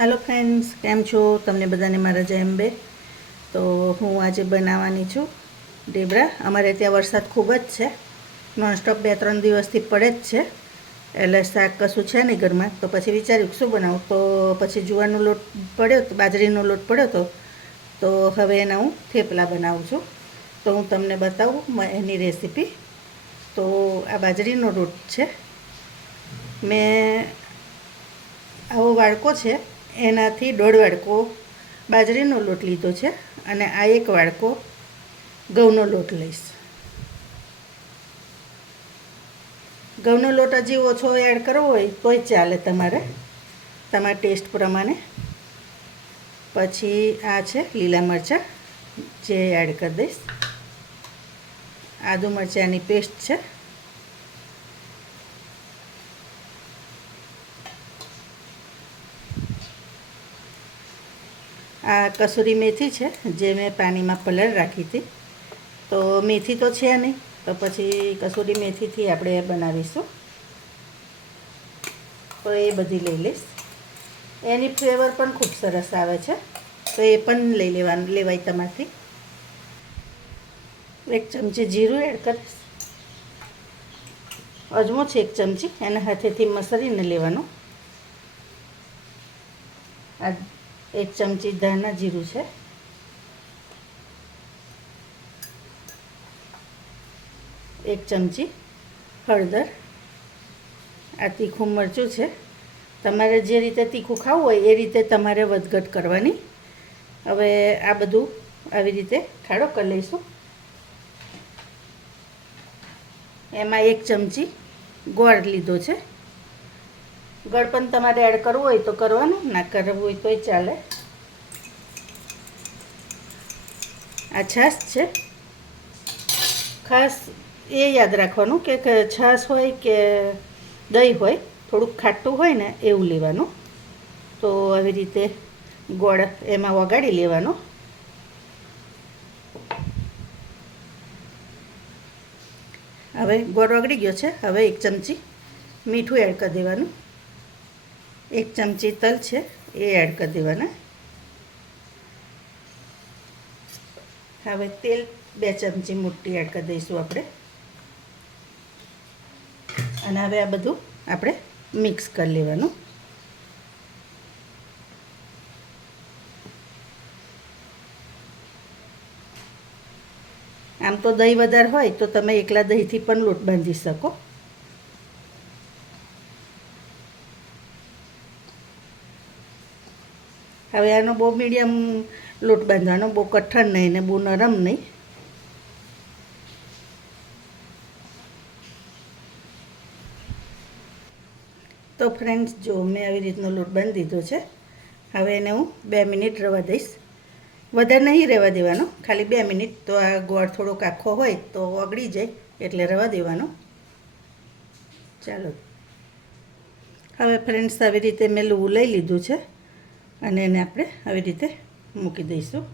Hello friends, केम छो? तमने बधाने मारा जय अंबे। तो हूँ आज बनावानी छूँ ढेबरा। अमारे त्यां वरसाद खूब ज छे, नॉनस्टॉप 2-3 दिवसथी पड़े ज छे, एटले शाक कशुं छे नहीं घरमां। तो पछी विचार्युं शुं बनावुं, तो पछी जुवारनो लोट पड्यो, बाजरीनो लोट पड्यो तो हवे एना हूँ थेपला बनावुं छुं। तो हूँ तमने बतावुं एनी रेसिपी। तो आ बाजरीनो लोट छे, मैं आवो वाड़को छे एनाथी 1.5 वाड़को बाजरीनो लोट लीधो छे અને આ 1 વાડકો ઘઉંનો લોટ લઈશ। ઘઉંનો લોટ હજી ઓછો એડ કરવો હોય તોય ચાલે તમારે, તમારા ટેસ્ટ પ્રમાણે। પછી આ છે લીલા મરચાં જે એડ કરી દઈશ, આદુ મરચાંની પેસ્ટ છે, आ कसूरी मेथी है जे मैं पानी में पलळ राखी थी। तो मेथी तो है नहीं, तो पछी कसूरी मेथी थी आपणे बनावीशुं। तो ये बधी लई लईश, एनी फ्लेवर पण खूब सरस आवे छे, तो ये पण लई लेवाय तमारथी। 1 चमची जीरुं एड करीश, अजमो छे 1 चमची, एना हाथेथी मसळीने लेवानो। 1 चमची धाना जीरुं है, 1 चमची हळदर, आ तीखું मरचું છે। તમારે જે રીતે तीखું ખાવું હોય એ રીતે તમારે વધઘટ કરવાની। હવે આ બધું આવી રીતે ઠાળો કરી લઈશું। એમાં 1 ચમચી ગોળ લીધો છે। ગળ પણ તમારે એડ કરવું હોય તો કરવાનું, ના કરવું હોય તોય ચાલે। આ છાશ છે, ખાસ એ યાદ રાખવાનું કે છાશ હોય કે દહીં હોય, થોડુંક ખાટું હોય ને એવું લેવાનું। તો આવી રીતે ગોળ એમાં વગાડી લેવાનો। હવે ગોળ વગડી ગયો છે, હવે 1 ચમચી મીઠું એડ કરી દેવાનું, 1 ચમચી તલ છે એ એડ કરી દેવાના। હવે તેલ 2 ચમચી મોટી એડ કરી દઈશું આપણે, અને હવે આ બધું આપણે મિક્સ કરી લેવાનું। આમ તો દહીં વધારે હોય તો તમે એકલા દહીંથી પણ લોટ બાંધી શકો। હવે આનો બહુ મીડિયમ લોટ બાંધવાનો, બહુ કઠણ નહીં ને બહુ નરમ નહીં। તો ફ્રેન્ડ્સ જો મેં આવી રીતનો લોટ બાંધી દીધો છે। હવે એને હું 2 મિનિટ રવા દઈશ, વધારે નહીં રહેવા દેવાનો, ખાલી 2 મિનિટ। તો આ ગોળ થોડોક આખો હોય તો ઓગળી જાય એટલે રવા દેવાનો। ચાલો, હવે ફ્રેન્ડ્સ આવી રીતે મેં લૂવું લઈ લીધું છે અને એને આપણે આવી રીતે મૂકી દઈશું।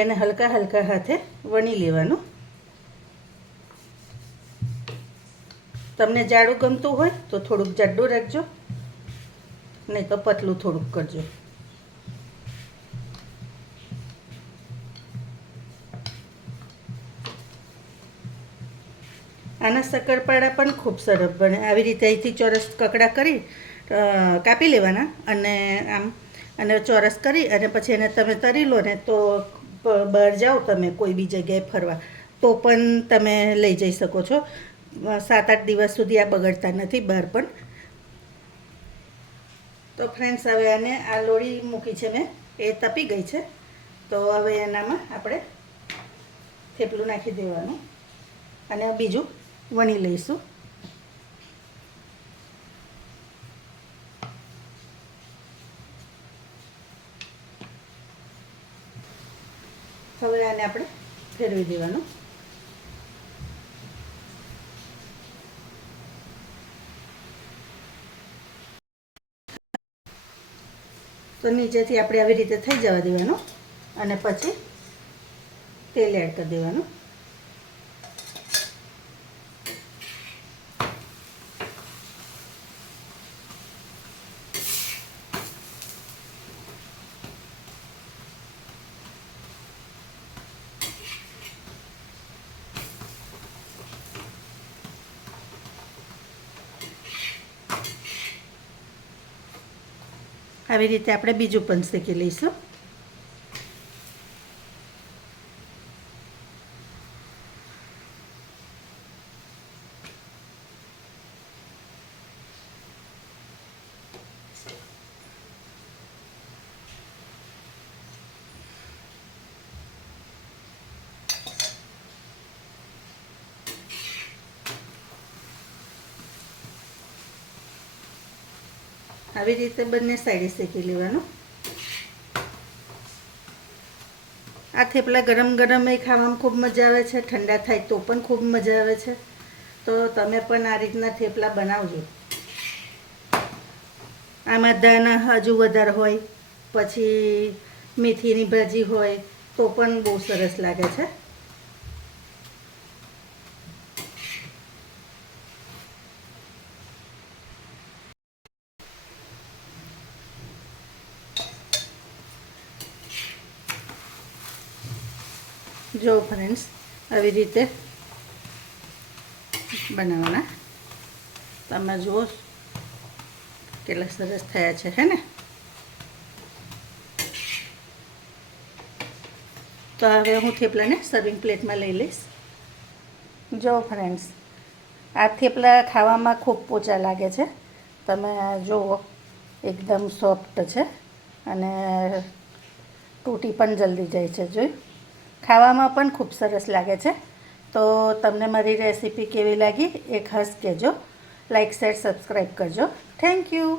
એને હલકા હલકા હાથે વણી લેવાનું। તમને જાડું ગમતું હોય તો થોડુંક જાડું રાખજો, નહીં તો પતલું થોડુંક કરજો। આના શક્કરપારા પણ ખૂબ સરસ બને। આવી રીતે અહીંથી ચોરસ કકડા કરી કાપી લેવાના અને આમ અને ચોરસ કરી અને પછી એને તમે તરી લો ને, તો બહાર જાઓ તમે કોઈ બી જગ્યાએ ફરવા તો પણ તમે લઈ જઈ શકો છો। 7-8 દિવસ સુધી આ બગડતા નથી બહાર પણ। તો ફ્રેન્ડ્સ હવે આને આ લોળી મૂકી છે મેં, એ તપી ગઈ છે। તો હવે એનામાં આપણે થેપલું નાખી દેવાનું અને બીજું વણી લઈશું। હવે આને આપણે ફેરવી દેવાનું। તો નીચેથી આપણે આવી રીતે થઈ જવા દેવાનું અને પછી તેલ એડ કરી દેવાનું। આવી રીતે આપણે બીજું પણ શેકી લઈશું. આવી રીતે બંને સાઈડે શેકી લેવાનું. આ થેપલા ગરમ ગરમ એ ખાવામાં ખૂબ મજા આવે છે, ઠંડા થાય તો પણ ખૂબ મજા આવે છે. તો તમે પણ આ રીતના થેપલા બનાવજો. આમાં દાણા હજુ વધારે હોય, પછી મેથીની ભાજી હોય તો પણ બહુ સરસ લાગે છે. જો ફ્રેન્ડ્સ, આવી રીતે બનાવવાના. તમે જુઓ કેટલા સરસ થયા છે, હે ને? તો હવે હું થેપલાને સર્વિંગ પ્લેટમાં લઈ લઈશ. જો ફ્રેન્ડ્સ, આ થેપલા ખાવામાં ખૂબ પોચા લાગે છે. તમે જુઓ એકદમ સોફ્ટ છે અને તૂટી પણ જલ્દી જાય છે. જોઈ, ખાવામાં પણ ખૂબ સરસ લાગે છે. તો તમને મારી રેસીપી કેવી લાગી એ ખાસ કહેજો. લાઈક, શેર, સબસ્ક્રાઈબ કરજો. Thank you.